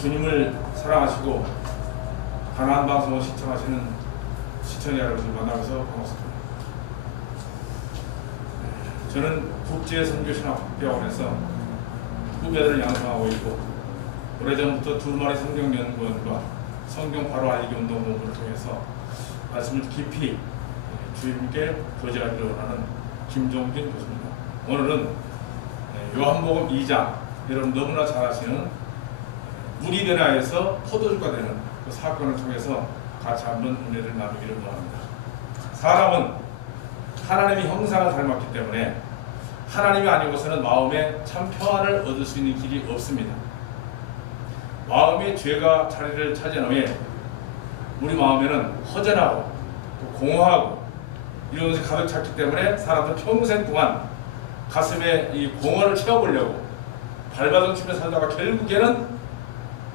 주님을 사랑하시고 가나안 방송을 시청하시는 시청자 여러분들 만나서 반갑습니다. 저는 국제선교신학대학원에서 후배들을 양성하고 있고 오래전부터 둘만의 성경연구원과 성경 바로 알기 운동본부를 통해서 말씀을 깊이 주님께 교제하기를 원하는 김종균 교수입니다. 오늘은 요한복음 2장, 여러분 너무나 잘 아시는 물이 변화해서 포도주가 되는 그 사건을 통해서 같이 한번 은혜를 나누기를 원합니다. 사람은 하나님의 형상을 닮았기 때문에 하나님이 아니고서는 마음에 참 평안을 얻을 수 있는 길이 없습니다. 마음의 죄가 자리를 차지한 후에 우리 마음에는 허전하고 또 공허하고 이런 것이 가득 찼기 때문에 사람은 평생 동안 가슴에 이 공허를 채워보려고 발버둥 치며 살다가 결국에는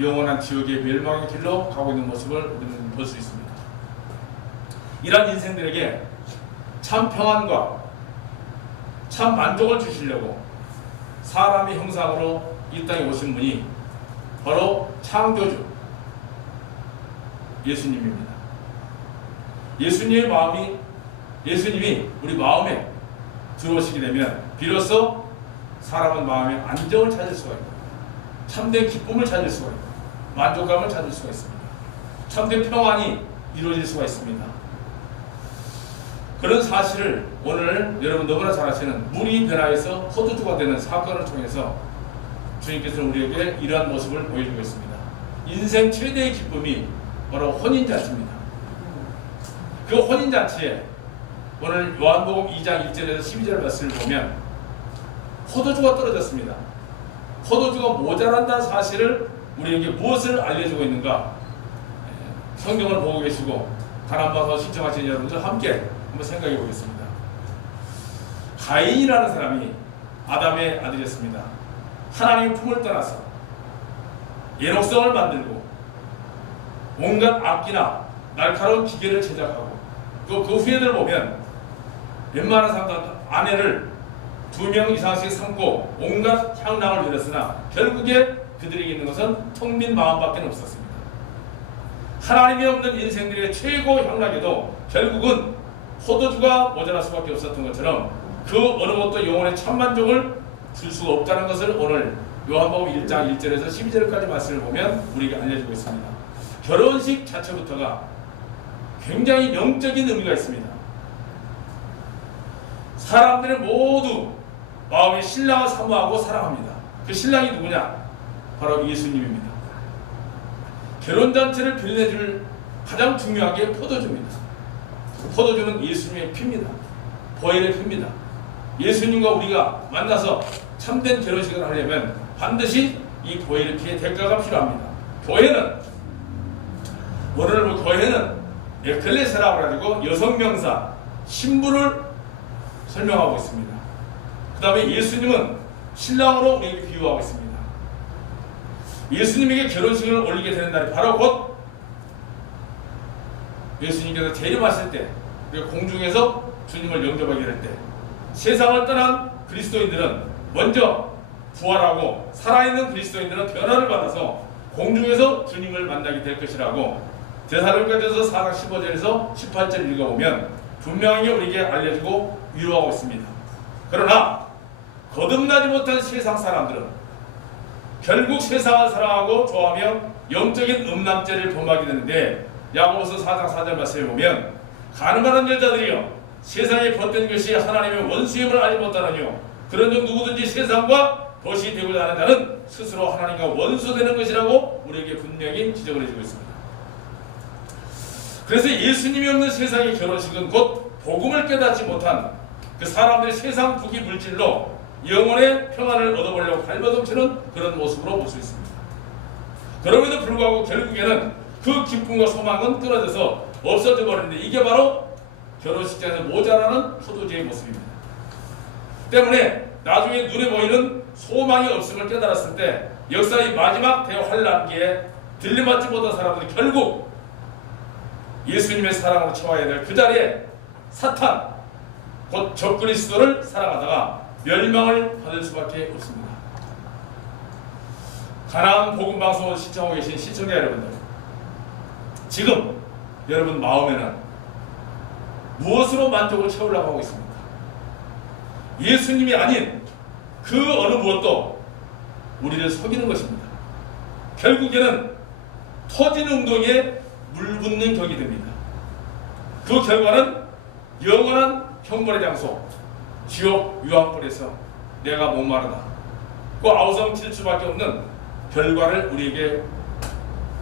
영원한 지옥의 멸망의 길로 가고 있는 모습을 우리는 볼 수 있습니다. 이러한 인생들에게 참 평안과 참 만족을 주시려고 사람의 형상으로 이 땅에 오신 분이 바로 창조주 예수님입니다. 예수님이 우리 마음에 들어오시게 되면 비로소 사람은 마음의 안정을 찾을 수가 있고 참된 기쁨을 찾을 수가 있고 만족감을 찾을 수가 있습니다. 참된 평안이 이루어질 수가 있습니다. 그런 사실을 오늘 여러분 너무나 잘 아시는 물이 변화해서 포도주가 되는 사건을 통해서 주님께서는 우리에게 이러한 모습을 보여주고 있습니다. 인생 최대의 기쁨이 바로 혼인잔치입니다. 그 혼인잔치에 오늘 요한복음 2장 1절에서 12절 말씀을 보면 포도주가 떨어졌습니다. 포도주가 모자란다는 사실을 우리에게 무엇을 알려주고 있는가? 성경을 보고 계시고 가나안 방송 신청하신 여러분들 함께 한번 생각해 보겠습니다. 가인이라는 사람이 아담의 아들이었습니다. 하나님의 품을 떠나서 예록성을 만들고 온갖 악기나 날카로운 기계를 제작하고 또 그 후예들 보면 웬만한 사람들 아내를 2명 이상씩 삼고 온갖 향락을 누렸으나 결국에 그들에게 있는 것은 텅 빈 마음밖에 없었습니다. 하나님이 없는 인생들의 최고 향락에도 결국은 포도주가 모자랄 수밖에 없었던 것처럼 그 어느 것도 영혼의 참만족을 줄 수가 없다는 것을 오늘 요한복음 1장 1절에서 12절까지 말씀을 보면 우리에게 알려주고 있습니다. 결혼식 자체부터가 굉장히 영적인 의미가 있습니다. 사람들은 모두 마음에 신랑을 사모하고 사랑합니다. 그 신랑이 누구냐? 바로 예수님입니다. 결혼잔치를 빛내줄 가장 중요한 게 포도주입니다. 포도주는 예수님의 피입니다. 보혈의 피입니다. 예수님과 우리가 만나서 참된 결혼식을 하려면 반드시 이 보혈의 피의 대가가 필요합니다. 교회는 오늘 교회는 에클레시아라고 가지고 여성명사 신부를 설명하고 있습니다. 그 다음에 예수님은 신랑으로 우리에게 비유하고 있습니다. 예수님에게 결혼식을 올리게 되는 날이 바로 곧 예수님께서 재림하실 때 우리가 공중에서 주님을 영접하게 될 때 세상을 떠난 그리스도인들은 먼저 부활하고 살아있는 그리스도인들은 변화를 받아서 공중에서 주님을 만나게 될 것이라고 데살로니가전서 4장 15절에서 18절 읽어보면 분명하게 우리에게 알려주고 위로하고 있습니다. 그러나 거듭나지 못한 세상 사람들은 결국 세상을 사랑하고 좋아하며 영적인 음란죄를 범하게 되는데 야고보서 4장 4절 말씀에 보면 가늠하는 여자들이여 세상에 벗된 것이 하나님의 원수임을 알지 못하느뇨 그런 중 누구든지 세상과 벗이 되고자 하는 자는 스스로 하나님과 원수되는 것이라고 우리에게 분명히 지적을 해주고 있습니다. 그래서 예수님이 없는 세상의 결혼식은 곧 복음을 깨닫지 못한 그 사람들의 세상 부귀 물질로 영혼의 평안을 얻어보려고 발버둥치는 그런 모습으로 볼 수 있습니다. 그럼에도 불구하고 결국에는 그 기쁨과 소망은 끊어져서 없어져 버리는데 이게 바로 결혼식장에서 모자라는 포도주의 모습입니다. 때문에 나중에 눈에 보이는 소망이 없음을 깨달았을 때 역사의 마지막 대환란기에 들림받지 못한 사람들이 결국 예수님의 사랑으로 채워야 될 그 자리에 사탄 곧 적그리스도를 사랑하다가 멸망을 받을 수밖에 없습니다. 가나안 복음 방송을 시청하고 계신 시청자 여러분들, 지금 여러분 마음에는 무엇으로 만족을 채우려고 하고 있습니까? 예수님이 아닌 그 어느 무엇도 우리를 속이는 것입니다. 결국에는 터진 웅덩이에 물 붓는 격이 됩니다. 그 결과는 영원한 형벌의 장소, 지옥 유황불에서 내가 목마르다 그 아우성 칠 수밖에 없는 결과를 우리에게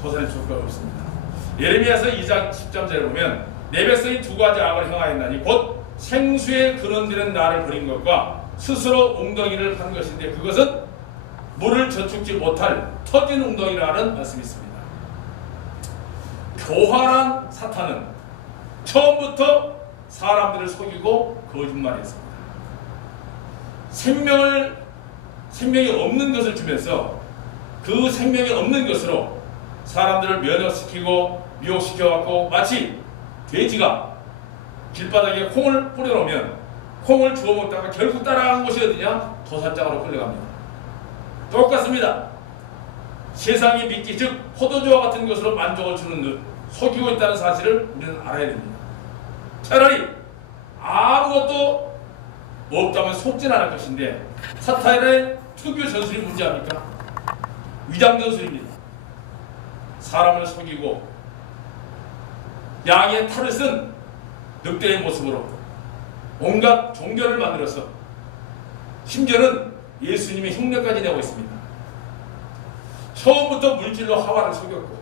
도사릴 수가 없습니다. 예레미야서 2장 10절에 보면 내 백성이 두 가지 악을 행하였나니 곧 생수에 근원되는 나를 버린 것과 스스로 웅덩이를 판 것인데 그것은 물을 저축지 못할 터진 웅덩이라는 말씀이 있습니다. 교활한 사탄은 처음부터 사람들을 속이고 거짓말했습니다. 생명이 없는 것을 주면서 그 생명이 없는 것으로 사람들을 면역시키고 미혹시켜갖고 마치 돼지가 길바닥에 콩을 뿌려놓으면 콩을 주워 먹다가 결국 따라간 곳이 어디냐? 도살장으로 끌려갑니다. 똑같습니다. 세상이 믿기 즉 포도주와 같은 것으로 만족을 주는 듯 속이고 있다는 사실을 우리는 알아야 됩니다. 차라리 아무것도 없다면 속진 않을 것인데 사탄의 특유 전술이 뭔지 압니까? 위장 전술입니다. 사람을 속이고 양의 탈을 쓴 늑대의 모습으로 온갖 종교를 만들어서 심지어는 예수님의 흉내까지 내고 있습니다. 처음부터 물질로 하와를 속였고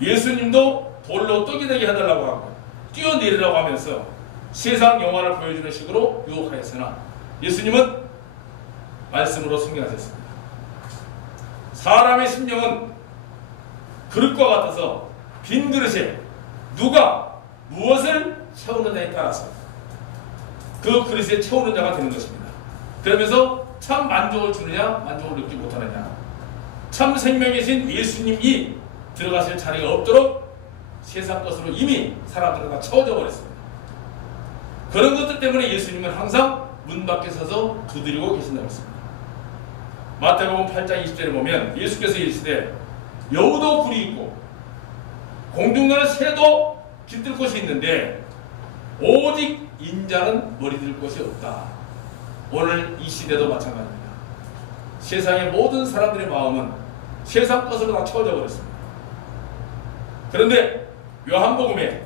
예수님도 돌로 떡이 되게 해달라고 하고 뛰어내리라고 하면서 세상 영화를 보여주는 식으로 유혹하였으나 예수님은 말씀으로 승리하셨습니다. 사람의 심령은 그릇과 같아서 빈 그릇에 누가 무엇을 채우느냐에 따라서 그 그릇에 채우는 자가 되는 것입니다. 그러면서 참 만족을 주느냐 만족을 느끼지 못하느냐, 참 생명이신 예수님이 들어가실 자리가 없도록 세상 것으로 이미 사람들은 다 채워져 버렸습니다. 그런 것들 때문에 예수님은 항상 문 밖에 서서 두드리고 계신다고 했습니다. 마태복음 8장 20절에 보면 예수께서 이르시되 여우도 굴이 있고 공중나는 새도 깃들 곳이 있는데 오직 인자는 머리 들 곳이 없다. 오늘 이 시대도 마찬가지입니다. 세상의 모든 사람들의 마음은 세상 것으로 다 채워져 버렸습니다. 그런데 요한복음에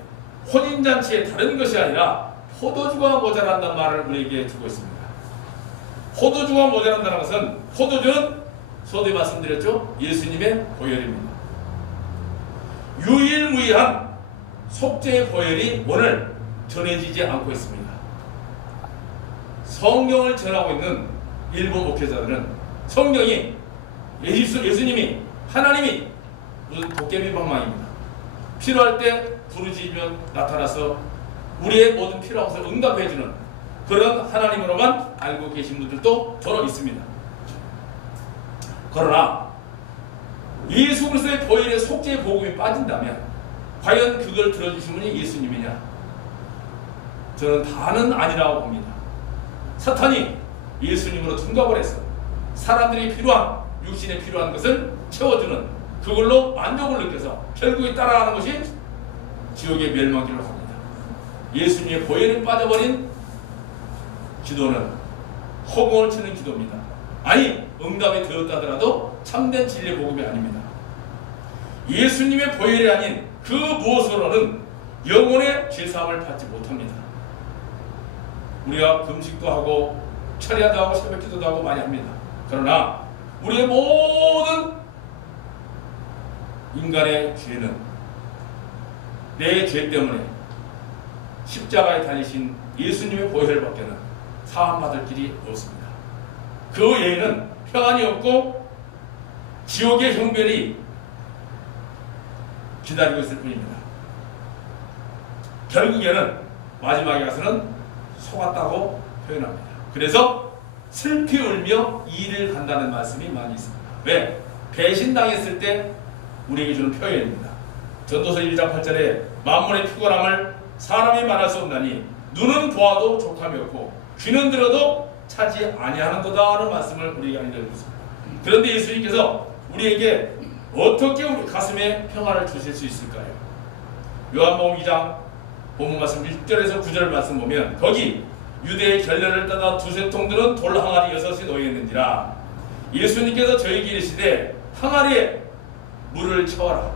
혼인잔치에 다른 것이 아니라 포도주가 모자란다는 말을 우리에게 주고 있습니다. 포도주가 모자란다는 것은 포도주는 서두에 말씀드렸죠. 예수님의 보혈입니다. 유일무이한 속죄의 보혈이 오늘 전해지지 않고 있습니다. 성경을 전하고 있는 일부 목회자들은 성경이 예수님이 하나님이 무슨 도깨비 방망입니다. 필요할 때 부르짖으면 나타나서 우리의 모든 필요한 것을 응답해주는 그런 하나님으로만 알고 계신 분들도 저로 있습니다. 그러나 예수 그리스도의 보혈의 속죄의 복음이 빠진다면 과연 그걸 들어주신 분이 예수님이냐? 저는 다는 아니라고 봅니다. 사탄이 예수님으로 둔갑을 해서 사람들이 필요한 육신에 필요한 것을 채워주는 그걸로 만족을 느껴서 결국에 따라가는 것이 지옥의 멸망길로 갑니다. 예수님의 보혈이 빠져버린 기도는 허공을 치는 기도입니다. 아니 응답이 되었다 하더라도 참된 진리의 복음이 아닙니다. 예수님의 보혈이 아닌 그 무엇으로는 영혼의 죄사함을 받지 못합니다. 우리가 금식도 하고 철야도 하고 새벽기도도 하고 많이 합니다. 그러나 우리의 모든 인간의 죄는 내 죄 때문에 십자가에 달리신 예수님의 보혈 밖에는 사함받을 길이 없습니다. 그 외에는 평안이 없고 지옥의 형벌이 기다리고 있을 뿐입니다. 결국에는 마지막에 가서는 속았다고 표현합니다. 그래서 슬피 울며 이를 간다는 말씀이 많이 있습니다. 왜? 배신당했을 때 우리에게 주는 표현입니다. 전도서 1장 8절에 만물의 피곤함을 사람이 말할 수 없나니 눈은 보아도 족함이 없고 귀는 들어도 차지 아니하는도다 하는 말씀을 우리가 알려주고 있습니다. 그런데 예수님께서 우리에게 어떻게 우리 가슴에 평안을 주실 수 있을까요? 요한복음 2장 본문 말씀 1절에서 9절 말씀 보면 거기 유대의 결례를 따라 두세 통들은 돌 항아리 6이 놓여있는지라 예수님께서 저에게 이르시되 항아리에 물을 채워라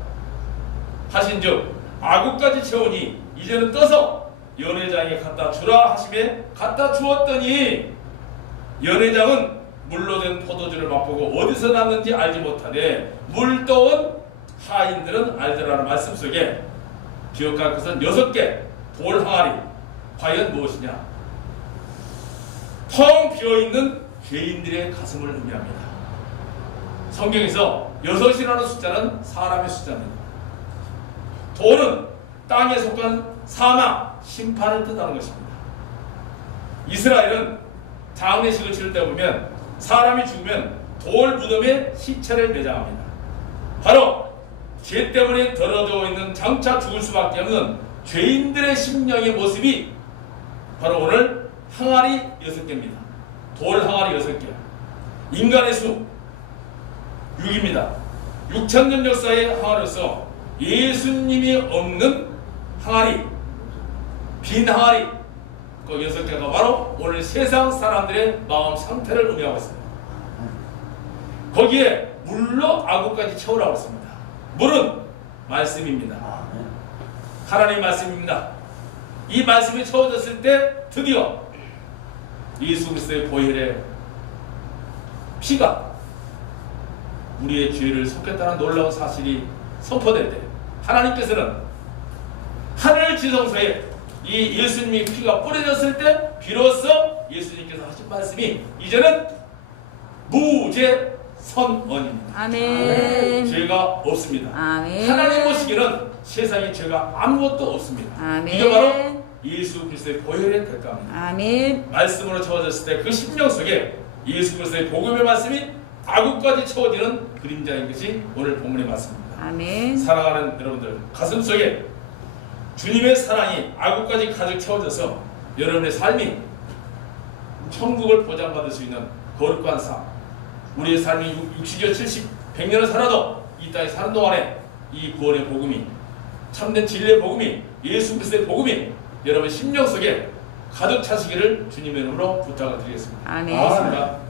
하신즉 아구까지 채우니 이제는 떠서 연회장에 갖다 주라 하심에 갖다 주었더니 연회장은 물로 된 포도주를 맛보고 어디서 났는지 알지 못하되 물 떠온 하인들은 알더라는 말씀 속에 기억할 것은 6개 돌 항아리 과연 무엇이냐? 텅 비어있는 죄인들의 가슴을 의미합니다. 성경에서 6이라는 숫자는 사람의 숫자입니다. 돌은 땅에 속한 사망, 심판을 뜻하는 것입니다. 이스라엘은 장례식을 치를 때 보면 사람이 죽으면 돌 무덤에 시체를 내장합니다. 바로 죄 때문에 더러져 있는 장차 죽을 수밖에 없는 죄인들의 심령의 모습이 바로 오늘 항아리 6개입니다. 돌 항아리 6개. 인간의 수 6입니다. 6,000년 역사의 항아리로서 예수님이 없는 항아리, 빈 항아리 그 6개가 바로 오늘 세상 사람들의 마음 상태를 의미하고 있습니다. 거기에 물로 아구까지 채우라고 했습니다. 물은 말씀입니다. 하나님 말씀입니다. 이 말씀이 채워졌을 때 드디어 예수 그리스도의 보혈의 피가 우리의 죄를 속했다는 놀라운 사실이 선포될 때 하나님께서는 하늘 지성소에 이 예수님의 피가 뿌려졌을 때 비로소 예수님께서 하신 말씀이 이제는 무죄 선언입니다. 아멘. 죄가 없습니다. 아멘. 하나님 보시기에는 세상에 죄가 아무것도 없습니다. 아멘. 이게 바로 예수 그리스도의 보혈의 대가입니다. 아멘. 말씀으로 채워졌을 때 그 심령 속에 예수 그리스도의 복음의 말씀이 아구까지 채워지는 그림자인 것이 오늘 본문의 말씀입니다. 아멘. 사랑하는 여러분들, 가슴 속에 주님의 사랑이 아구까지 가득 채워져서 여러분의 삶이 천국을 보장받을 수 있는 거룩한 삶, 우리의 삶이 60여 70, 100년을 살아도 이 땅에 사는 동안에 이 구원의 복음이, 참된 진리의 복음이, 예수 그리스도의 복음이 여러분 심령 속에 가득 차시기를 주님의 이름으로 부탁을 드리겠습니다. 아멘. 고맙습니다.